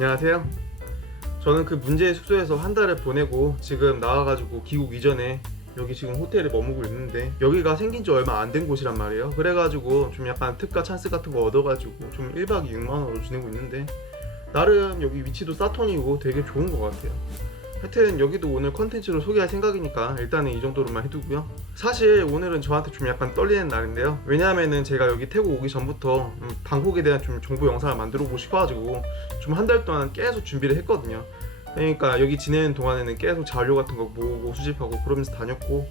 안녕하세요. 저는 그 문제의 숙소에서 한 달을 보내고 지금 나와가지고 귀국 이전에 여기 지금 호텔에 머무고 있는데, 여기가 생긴 지 얼마 안 된 곳이란 말이에요. 그래가지고 좀 약간 특가 찬스 같은 거 얻어가지고 좀 1박 2일 6만원으로 지내고 있는데, 나름 여기 위치도 싸톤이고 되게 좋은 것 같아요. 하여튼 여기도 오늘 컨텐츠로 소개할 생각이니까 일단은 이 정도로만 해두고요. 사실 오늘은 저한테 좀 약간 떨리는 날인데요. 왜냐하면은 제가 여기 태국 오기 전부터 방콕에 대한 좀 정보 영상을 만들어 보고 싶어가지고 좀 한 달 동안 계속 준비를 했거든요. 그러니까 여기 지내는 동안에는 계속 자료 같은 거 모으고 수집하고 그러면서 다녔고,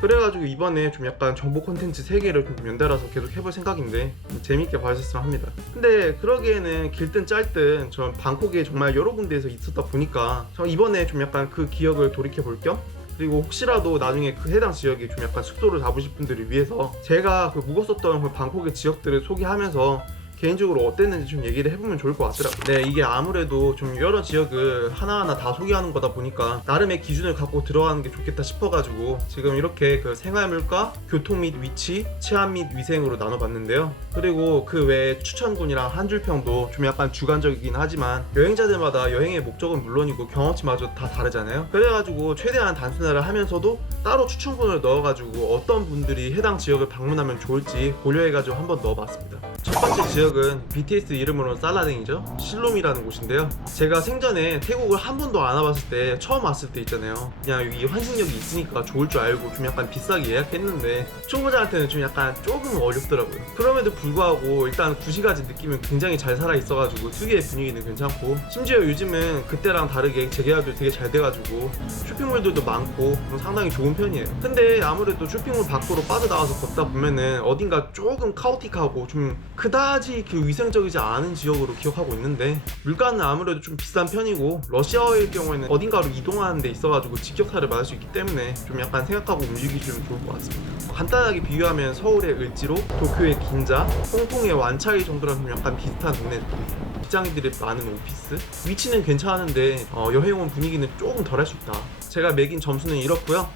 그래가지고 이번에 좀 약간 정보 콘텐츠 3개를 좀 연달아서 계속 해볼 생각인데 재밌게 봐주셨으면 합니다. 근데 그러기에는 길든 짧든 전 방콕에 정말 여러 군데에서 있었다 보니까 저 이번에 좀 약간 그 기억을 돌이켜 볼 겸, 그리고 혹시라도 나중에 그 해당 지역에 좀 약간 숙소를 잡으실 분들을 위해서 제가 그 묵었었던 그 방콕의 지역들을 소개하면서 개인적으로 어땠는지 좀 얘기를 해보면 좋을 것 같더라고요. 네, 이게 아무래도 좀 여러 지역을 하나하나 다 소개하는 거다 보니까 나름의 기준을 갖고 들어가는 게 좋겠다 싶어가지고 지금 이렇게 그 생활물가, 교통 및 위치, 치안 및 위생으로 나눠봤는데요. 그리고 그 외에 추천군이랑 한 줄평도 좀 약간 주관적이긴 하지만 여행자들마다 여행의 목적은 물론이고 경험치마저 다 다르잖아요. 그래가지고 최대한 단순화를 하면서도 따로 추천군을 넣어가지고 어떤 분들이 해당 지역을 방문하면 좋을지 고려해가지고 한번 넣어봤습니다. 첫 번째 지역은 BTS 이름으로 살라댕이죠. 실롬이라는 곳인데요. 제가 생전에 태국을 한 번도 안 와봤을 때, 처음 왔을 때 있잖아요, 그냥 여기 환승역이 있으니까 좋을 줄 알고 좀 약간 비싸게 예약했는데 초보자한테는 좀 약간 조금 어렵더라고요. 그럼에도 불구하고 일단 구시가지 느낌은 굉장히 잘 살아있어가지고 특유의 분위기는 괜찮고, 심지어 요즘은 그때랑 다르게 재개발도 되게 잘 돼가지고 쇼핑몰들도 많고 상당히 좋은 편이에요. 근데 아무래도 쇼핑몰 밖으로 빠져나와서 걷다 보면은 어딘가 조금 카오틱하고 좀 그다지 그 위생적이지 않은 지역으로 기억하고 있는데, 물가는 아무래도 좀 비싼 편이고 러시아어일 경우에는 어딘가로 이동하는 데 있어가지고 직격탄을 맞을 수 있기 때문에 좀 약간 생각하고 움직이시면 좋을 것 같습니다. 간단하게 비유하면 서울의 을지로, 도쿄의 긴자, 홍콩의 완차이 정도랑 좀 약간 비슷한 동네들이에요. 직장인들이 많은 오피스, 위치는 괜찮은데 여행 온 분위기는 조금 덜할 수 있다. 제가 매긴 점수는 이렇고요.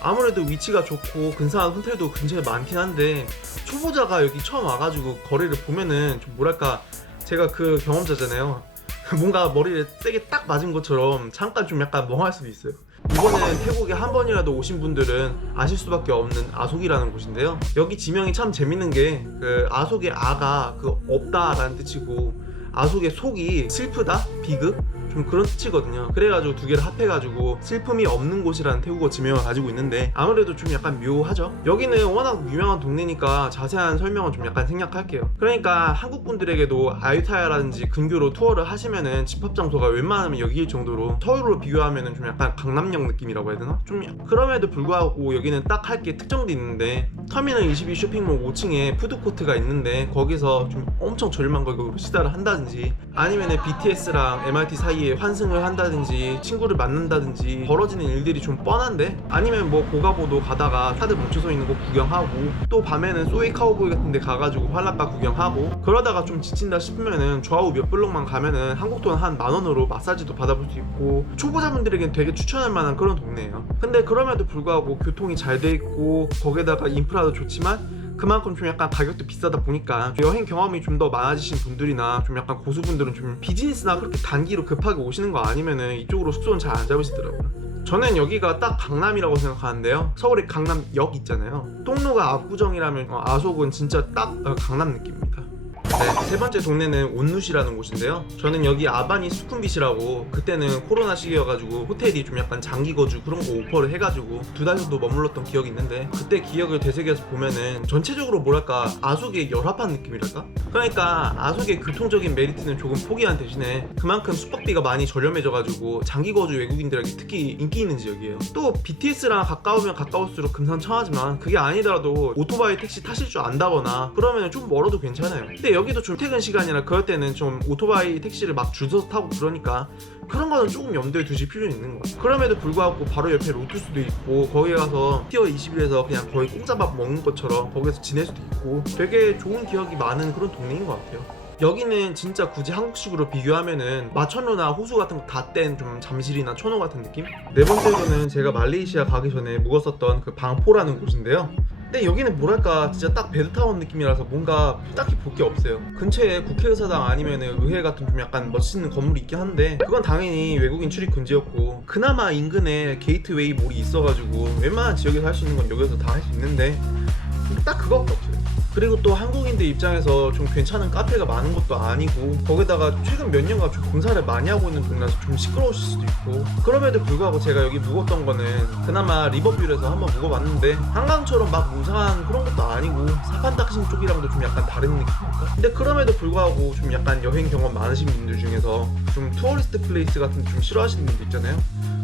아무래도 위치가 좋고 근사한 호텔도 근처에 많긴 한데 초보자가 여기 처음 와가지고 거리를 보면은 좀 뭐랄까, 제가 그 경험자잖아요. 뭔가 머리를 세게 딱 맞은 것처럼 잠깐 좀 약간 멍할 수도 있어요. 이번에는 태국에 한 번이라도 오신 분들은 아실 수밖에 없는 아속이라는 곳인데요. 여기 지명이 참 재밌는 게 그 아속의 아가 그 없다라는 뜻이고, 아속의 속이 슬프다? 비극? 좀 그런 뜻이거든요. 그래가지고 두 개를 합해가지고 슬픔이 없는 곳이라는 태국어 지명을 가지고 있는데 아무래도 좀 약간 묘하죠. 여기는 워낙 유명한 동네니까 자세한 설명은 좀 약간 생략할게요. 그러니까 한국 분들에게도 아유타야라든지 근교로 투어를 하시면은 집합장소가 웬만하면 여기일 정도로, 서울로 비교하면은 좀 약간 강남역 느낌이라고 해야 되나? 좀 그럼에도 불구하고 여기는 딱 할 게 특정도 있는데, 터미널 22 쇼핑몰 5층에 푸드코트가 있는데 거기서 좀 엄청 저렴한 가격으로 식사를 한다든지, 아니면은 BTS랑 MRT 사이에 환승을 한다든지 친구를 만난다든지 벌어지는 일들이 좀 뻔한데, 아니면 뭐 고가보도 가다가 차들 멈춰서 있는 거 구경하고, 또 밤에는 소이 카우보이 같은 데 가가지고 환락가 구경하고, 그러다가 좀 지친다 싶으면은 좌우 몇 블록만 가면은 한국 돈 한 10,000원으로 마사지도 받아볼 수 있고, 초보자분들에겐 되게 추천할 만한 그런 동네예요. 근데 그럼에도 불구하고 교통이 잘 돼 있고 거기에다가 인프라도 좋지만 그만큼 좀 약간 가격도 비싸다 보니까 여행 경험이 좀 더 많아지신 분들이나 좀 약간 고수분들은 좀 비즈니스나 그렇게 단기로 급하게 오시는 거 아니면은 이쪽으로 숙소는 잘 안 잡으시더라고요. 저는 여기가 딱 강남이라고 생각하는데요. 서울의 강남역 있잖아요. 통로가 압구정이라면 아속은 진짜 딱 강남 느낌입니다. 네, 세 번째 동네는 온누시라는 곳인데요. 저는 여기 아바니 수쿰빗이라고, 그때는 코로나 시기여가지고 호텔이 좀 약간 장기 거주 그런 거 오퍼를 해가지고 2달 정도 머물렀던 기억이 있는데, 그때 기억을 되새겨서 보면은 전체적으로 뭐랄까 아속의 열합한 느낌이랄까? 그러니까 아속의 교통적인 메리트는 조금 포기한 대신에 그만큼 숙박비가 많이 저렴해져가지고 장기 거주 외국인들에게 특히 인기 있는 지역이에요. 또 BTS랑 가까우면 가까울수록 금상첨화지만 그게 아니더라도 오토바이 택시 타실 줄 안다거나 그러면 좀 멀어도 괜찮아요. 근데 여기도 출퇴근 시간이나 그럴 때는 좀 오토바이 택시를 막 줄 서서 타고 그러니까 그런 거는 조금 염두에 두실 필요는 있는 것 같아요. 그럼에도 불구하고 바로 옆에 로투스도 있고, 거기 가서 티어 21에서 그냥 거의 공짜밥 먹는 것처럼 거기서 지낼 수도 있고 되게 좋은 기억이 많은 그런 동네인 것 같아요. 여기는 진짜 굳이 한국식으로 비교하면은 마천루나 호수 같은 거 다 뗀 좀 잠실이나 초노 같은 느낌? 네 번째로는 제가 말레이시아 가기 전에 묵었었던 그 방포라는 곳인데요. 근데 여기는 뭐랄까 진짜 딱 베드타운 느낌이라서 뭔가 딱히 볼 게 없어요. 근처에 국회의사당 아니면 의회 같은 좀 약간 멋있는 건물이 있긴 한데 그건 당연히 외국인 출입 금지였고, 그나마 인근에 게이트웨이 몰이 있어가지고 웬만한 지역에서 할 수 있는 건 여기서 다 할 수 있는데 딱 그거밖에 없어요. 그리고 또 한국인들 입장에서 좀 괜찮은 카페가 많은 것도 아니고, 거기다가 최근 몇 년간 좀 공사를 많이 하고 있는 동네라서 좀 시끄러우실 수도 있고, 그럼에도 불구하고 제가 여기 묵었던 거는 그나마 리버뷰에서 한번 묵어봤는데 한강처럼 막 우상한 그런 것도 아니고 사판딱신 쪽이랑도 좀 약간 다른 느낌일까? 근데 그럼에도 불구하고 좀 약간 여행 경험 많으신 분들 중에서 좀 투어리스트 플레이스 같은 좀 싫어하시는 분들 있잖아요.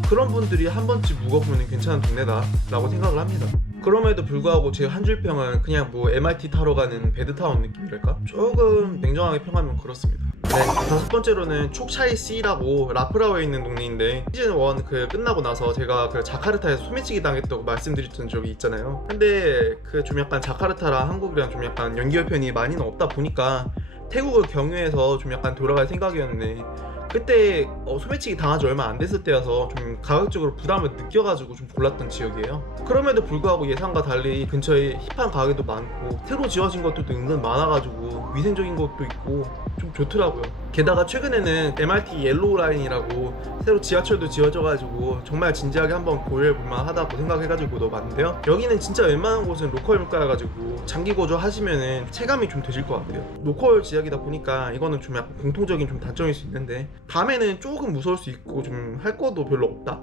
그런 분들이 한 번쯤 묵어보면 괜찮은 동네다 라고 생각을 합니다. 그럼에도 불구하고 제 한 줄 평은 그냥 뭐 MRT 타러 가는 베드타운 느낌이랄까? 조금 냉정하게 평하면 그렇습니다. 네, 다섯 번째로는 촉차이 C라고 라프라오에 있는 동네인데, 시즌 1 그 끝나고 나서 제가 그 자카르타에서 소매치기 당했다고 말씀드렸던 적이 있잖아요. 근데 그 좀 약간 자카르타랑 한국이랑 좀 약간 연결편이 많이는 없다 보니까 태국을 경유해서 좀 약간 돌아갈 생각이었는데, 그때 소매치기 당한 지 얼마 안 됐을 때여서 좀 가격적으로 부담을 느껴가지고 좀 골랐던 지역이에요. 그럼에도 불구하고 예상과 달리 근처에 힙한 가게도 많고 새로 지어진 것들도 은근 많아가지고 위생적인 것도 있고 좀 좋더라고요. 게다가 최근에는 MRT 옐로우 라인이라고 새로 지하철도 지어져가지고 정말 진지하게 한번 고려해볼만 하다고 생각해가지고 넣어봤는데요. 여기는 진짜 웬만한 곳은 로컬 물가여가지고 장기 거주 하시면은 체감이 좀 되실 것 같아요. 로컬 지역이다 보니까 이거는 좀 약간 공통적인 좀 단점일 수 있는데, 밤에는 조금 무서울 수 있고 좀 할 것도 별로 없다,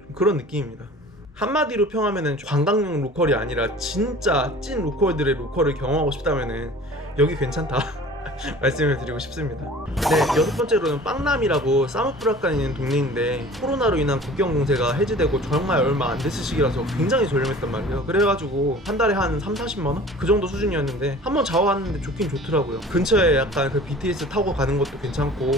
좀 그런 느낌입니다. 한마디로 평하면은 관광용 로컬이 아니라 진짜 찐 로컬들의 로컬을 경험하고 싶다면은 여기 괜찮다 말씀을 드리고 싶습니다. 네, 여섯 번째로는 빵남이라고 사무프라칸에 있는 동네인데, 코로나로 인한 국경 공세가 해제되고 정말 얼마 안 됐을 시기라서 굉장히 저렴했단 말이에요. 그래가지고 한 달에 한 3-40만원? 그 정도 수준이었는데 한번 잡아봤는데 좋긴 좋더라고요. 근처에 약간 그 BTS 타고 가는 것도 괜찮고.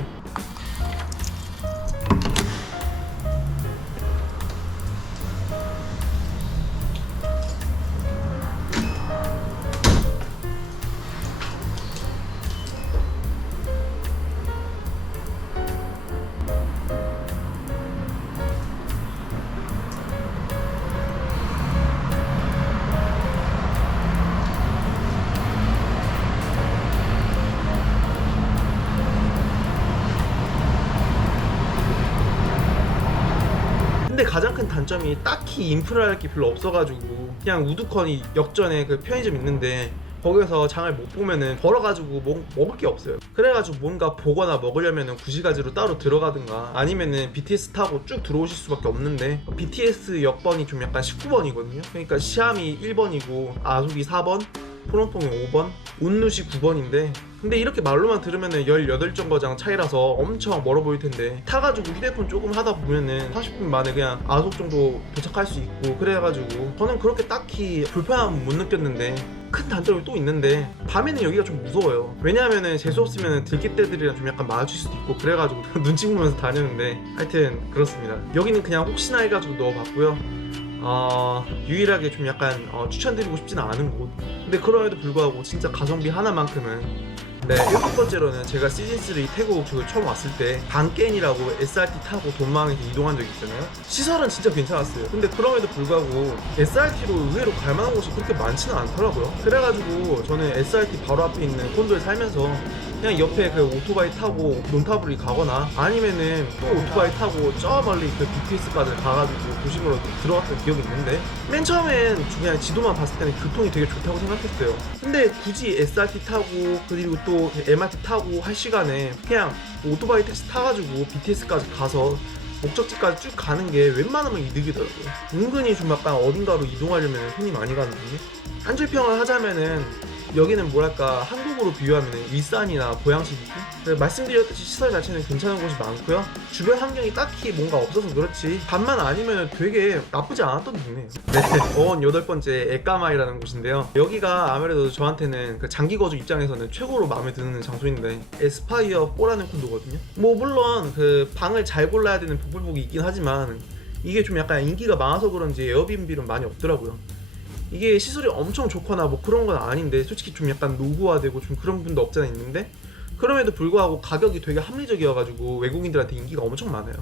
근데 가장 큰 단점이 딱히 인프라할 게 별로 없어가지고 그냥 우두커니 역전에 그 편의점 있는데 거기서 장을 못 보면은 벌어가지고 먹을 게 없어요. 그래가지고 뭔가 보거나 먹으려면은 구시가지로 따로 들어가든가 아니면은 BTS 타고 쭉 들어오실 수밖에 없는데, BTS 역번이 좀 약간 19번이거든요 그러니까 시암이 1번이고 아속이 4번, 푸른퐁이 5번, 운누시 9번인데, 근데 이렇게 말로만 들으면은 18정거장 차이라서 엄청 멀어 보일 텐데 타가지고 휴대폰 조금 하다 보면은 40분 만에 그냥 아속 정도 도착할 수 있고, 그래가지고 저는 그렇게 딱히 불편함은 못 느꼈는데, 큰 단점이 또 있는데 밤에는 여기가 좀 무서워요. 왜냐하면은 재수 없으면 들깨떼들이랑 좀 약간 마주칠 수도 있고, 그래가지고 눈치 보면서 다녔는데 하여튼 그렇습니다. 여기는 그냥 혹시나 해가지고 넣어봤고요. 유일하게 좀 약간 추천드리고 싶지는 않은 곳. 근데 그럼에도 불구하고 진짜 가성비 하나만큼은. 네, 일곱 번째로는 제가 시즌3 태국 처음 왔을 때 방깬이라고 SRT 타고 돈마항에서 이동한 적이 있잖아요. 시설은 진짜 괜찮았어요. 근데 그럼에도 불구하고 SRT로 의외로 갈만한 곳이 그렇게 많지는 않더라고요. 그래가지고 저는 SRT 바로 앞에 있는 콘도에 살면서 그냥 옆에 그 오토바이 타고 논타브리 가거나 아니면은 또 오토바이 타고 저 멀리 그 BTS까지 가가지고 도심으로 들어갔던 기억이 있는데, 맨 처음엔 그냥 지도만 봤을 때는 교통이 되게 좋다고 생각했어요. 근데 굳이 SRT 타고 그리고 또 MRT 타고 할 시간에 그냥 오토바이 택시 타가지고 BTS까지 가서 목적지까지 쭉 가는 게 웬만하면 이득이더라고요. 은근히 좀 약간 어딘가로 이동하려면 손이 많이 가는 동네? 한 줄 평을 하자면은 여기는 뭐랄까 한국으로 비유하면 일산이나 고양시 느낌? 말씀드렸듯이 시설 자체는 괜찮은 곳이 많고요. 주변 환경이 딱히 뭔가 없어서 그렇지 밤만 아니면 되게 나쁘지 않았던 동네예요. 네, 어원 여덟 번째 에까마이라는 곳인데요. 여기가 아무래도 저한테는 그 장기 거주 입장에서는 최고로 마음에 드는 장소인데, 에스파이어 4라는 콘도거든요. 뭐 물론 그 방을 잘 골라야 되는 복불복이 있긴 하지만 이게 좀 약간 인기가 많아서 그런지 에어비앤비는 많이 없더라고요. 이게 시설이 엄청 좋거나 뭐 그런 건 아닌데 솔직히 좀 약간 노후화되고 좀 그런 분도 없잖아 있는데, 그럼에도 불구하고 가격이 되게 합리적이어가지고 외국인들한테 인기가 엄청 많아요.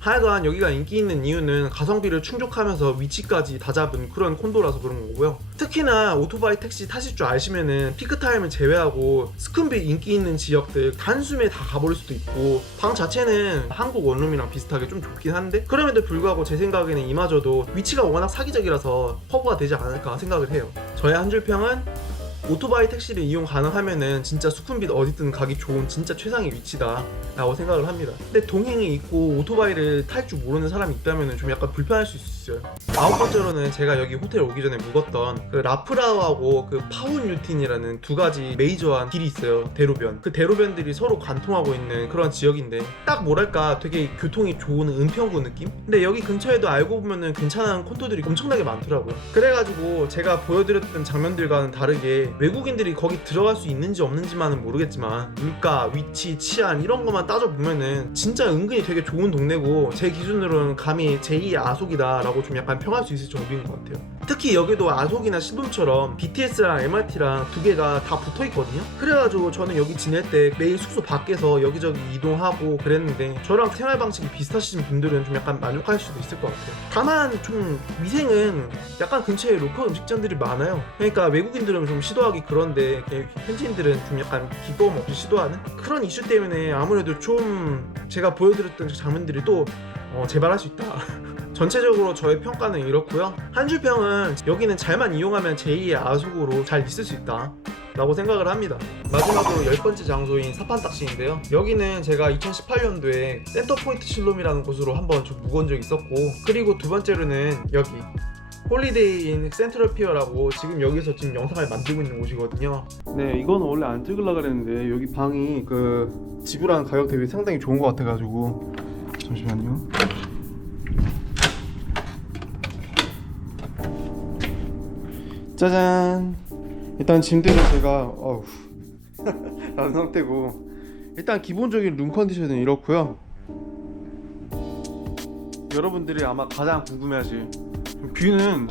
하여간 여기가 인기 있는 이유는 가성비를 충족하면서 위치까지 다 잡은 그런 콘도라서 그런 거고요. 특히나 오토바이 택시 타실 줄 아시면은 피크타임을 제외하고 스쿰빗 인기 있는 지역들 단숨에 다 가볼 수도 있고, 방 자체는 한국 원룸이랑 비슷하게 좀 좁긴 한데 그럼에도 불구하고 제 생각에는 이마저도 위치가 워낙 사기적이라서 커버가 되지 않을까 생각을 해요. 저의 한 줄 평은 오토바이 택시를 이용 가능하면은 진짜 수쿰빗 어디든 가기 좋은 진짜 최상의 위치다 라고 생각을 합니다. 근데 동행이 있고 오토바이를 탈 줄 모르는 사람이 있다면은 좀 약간 불편할 수 있어요. 아홉 번째로는 제가 여기 호텔 오기 전에 묵었던 그 라프라우하고 그 파운유틴이라는 두 가지 메이저한 길이 있어요. 대로변. 그 대로변들이 서로 관통하고 있는 그런 지역인데 딱 뭐랄까 되게 교통이 좋은 은평구 느낌? 근데 여기 근처에도 알고 보면은 괜찮은 콘도들이 엄청나게 많더라고요. 그래가지고 제가 보여드렸던 장면들과는 다르게 외국인들이 거기 들어갈 수 있는지 없는지만은 모르겠지만 물가, 위치, 치안 이런 것만 따져보면은 진짜 은근히 되게 좋은 동네고, 제 기준으로는 감히 제2의 아속이다 라고 좀 약간 평할 수 있을 정도인 것 같아요. 특히 여기도 아속이나 신돔처럼 BTS랑 MRT랑 두 개가 다 붙어 있거든요. 그래가지고 저는 여기 지낼 때 매일 숙소 밖에서 여기저기 이동하고 그랬는데 저랑 생활 방식이 비슷하신 분들은 좀 약간 만족할 수도 있을 것 같아요. 다만 좀 위생은 약간 근처에 로컬 음식점들이 많아요. 그러니까 외국인들은 좀 시도하기 그런데 현지인들은 좀 약간 기꺼움 없이 시도하는 그런 이슈 때문에 아무래도 좀 제가 보여드렸던 장면들이 또 재발할 수 있다. 전체적으로 저의 평가는 이렇고요. 한 줄 평은 여기는 잘만 이용하면 제2의 아속으로 잘 있을 수 있다 라고 생각을 합니다. 마지막으로 10번째 장소인 사판딱시인데요. 여기는 제가 2018년도에 센터포인트 실롬이라는 곳으로 한번 좀 묵은 적이 있었고, 그리고 두 번째로는 여기 홀리데이인 센트럴 피어라고 지금 여기서 지금 영상을 만들고 있는 곳이거든요. 네, 이건 원래 안 찍으려고 그랬는데 여기 방이 그 지불한 가격 대비 상당히 좋은 것 같아가지고, 잠시만요. 짜잔! 일단 짐들은 제가 난 상태고, 일단 기본적인 룸 컨디션은 이렇고요. 여러분들이 아마 가장 궁금해하실 뷰는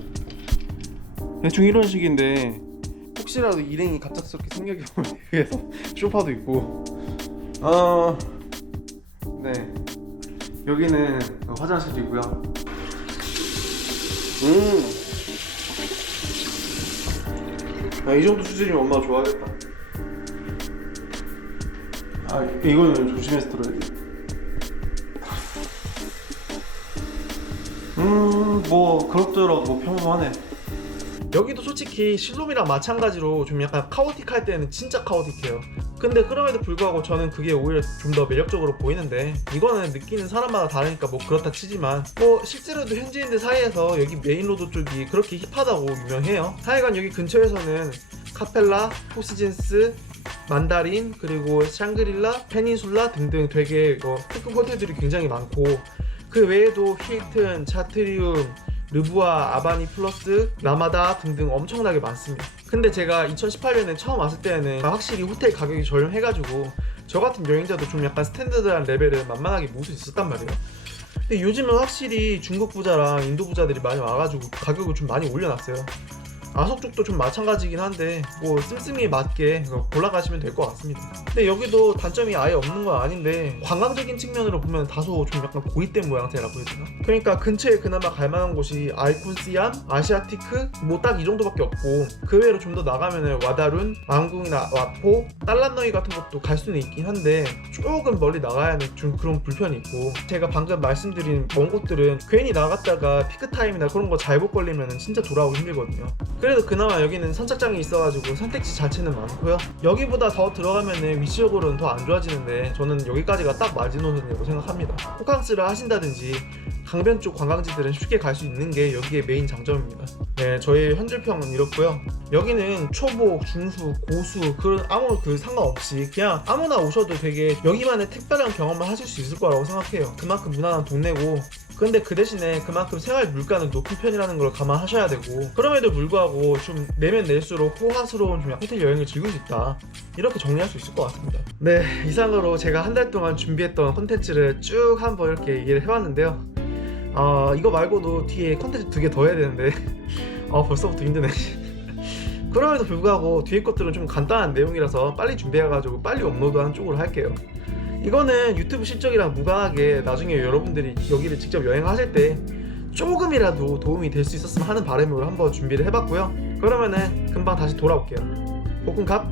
대충 이런 식인데, 혹시라도 일행이 갑작스럽게 생겨보기 위해서 소파도 있고, 네, 여기는 화장실이고요. 이 정도 수준이면 엄마가 좋아하겠다. 이거는 조심해서 들어야 돼. 뭐 그럭저럭 뭐 평범하네. 여기도 솔직히 실롬이랑 마찬가지로 좀 약간 카오틱할 때는 진짜 카오틱해요. 근데 그럼에도 불구하고 저는 그게 오히려 좀 더 매력적으로 보이는데, 이거는 느끼는 사람마다 다르니까 뭐 그렇다 치지만, 뭐 실제로도 현지인들 사이에서 여기 메인로드 쪽이 그렇게 힙하다고 유명해요. 하여간 여기 근처에서는 카펠라, 포시즌스, 만다린, 그리고 샹그릴라, 페닌술라 등등 되게 특급 호텔들이 굉장히 많고, 그 외에도 힐튼, 차트리움, 르부아, 아바니 플러스, 라마다 등등 엄청나게 많습니다. 근데 제가 2018년에 처음 왔을 때는 확실히 호텔 가격이 저렴해가지고 저 같은 여행자도 좀 약간 스탠다드한 레벨을 만만하게 모을 수 있었단 말이에요. 근데 요즘은 확실히 중국 부자랑 인도 부자들이 많이 와가지고 가격을 좀 많이 올려놨어요. 아속 쪽도 좀 마찬가지긴 한데 뭐 씀씀이에 맞게 골라가시면 될 것 같습니다. 근데 여기도 단점이 아예 없는 건 아닌데, 관광적인 측면으로 보면 다소 좀 약간 고립된 모양새라고 해야 되나? 그러니까 근처에 그나마 갈만한 곳이 알쿤시암, 아시아티크 뭐 딱 이 정도밖에 없고, 그 외로 좀 더 나가면은 와다룬, 망궁이나 와포, 딸란너이 같은 것도 갈 수는 있긴 한데 조금 멀리 나가야 하는 좀 그런 불편이 있고, 제가 방금 말씀드린 먼 곳들은 괜히 나갔다가 피크타임이나 그런 거 잘못 걸리면 진짜 돌아오기 힘들거든요. 그래도 그나마 여기는 선착장이 있어가지고 선택지 자체는 많고요. 여기보다 더 들어가면은 위치적으로는 더 안 좋아지는데 저는 여기까지가 딱 마지노선이라고 생각합니다. 호캉스를 하신다든지 강변 쪽 관광지들은 쉽게 갈 수 있는 게 여기의 메인 장점입니다. 네, 저의 현줄평은 이렇고요. 여기는 초보, 중수, 고수 그런 아무 상관없이 그냥 아무나 오셔도 되게 여기만의 특별한 경험을 하실 수 있을 거라고 생각해요. 그만큼 무난한 동네고, 근데 그 대신에 그만큼 생활 물가는 높은 편이라는 걸 감안하셔야 되고, 그럼에도 불구하고 좀 내면 낼수록 호화스러운 좀 호텔 여행을 즐길 수 있다, 이렇게 정리할 수 있을 것 같습니다. 네, 이상으로 제가 한 달 동안 준비했던 콘텐츠를 쭉 한번 이렇게 얘기를 해봤는데요. 이거 말고도 뒤에 콘텐츠 2개 더 해야 되는데 벌써부터 힘드네. 그럼에도 불구하고 뒤에 것들은 좀 간단한 내용이라서 빨리 준비해가지고 빨리 업로드하는 쪽으로 할게요. 이거는 유튜브 실적이랑 무관하게 나중에 여러분들이 여기를 직접 여행하실 때 조금이라도 도움이 될 수 있었으면 하는 바람으로 한번 준비를 해봤고요. 그러면은 금방 다시 돌아올게요. 볶음갑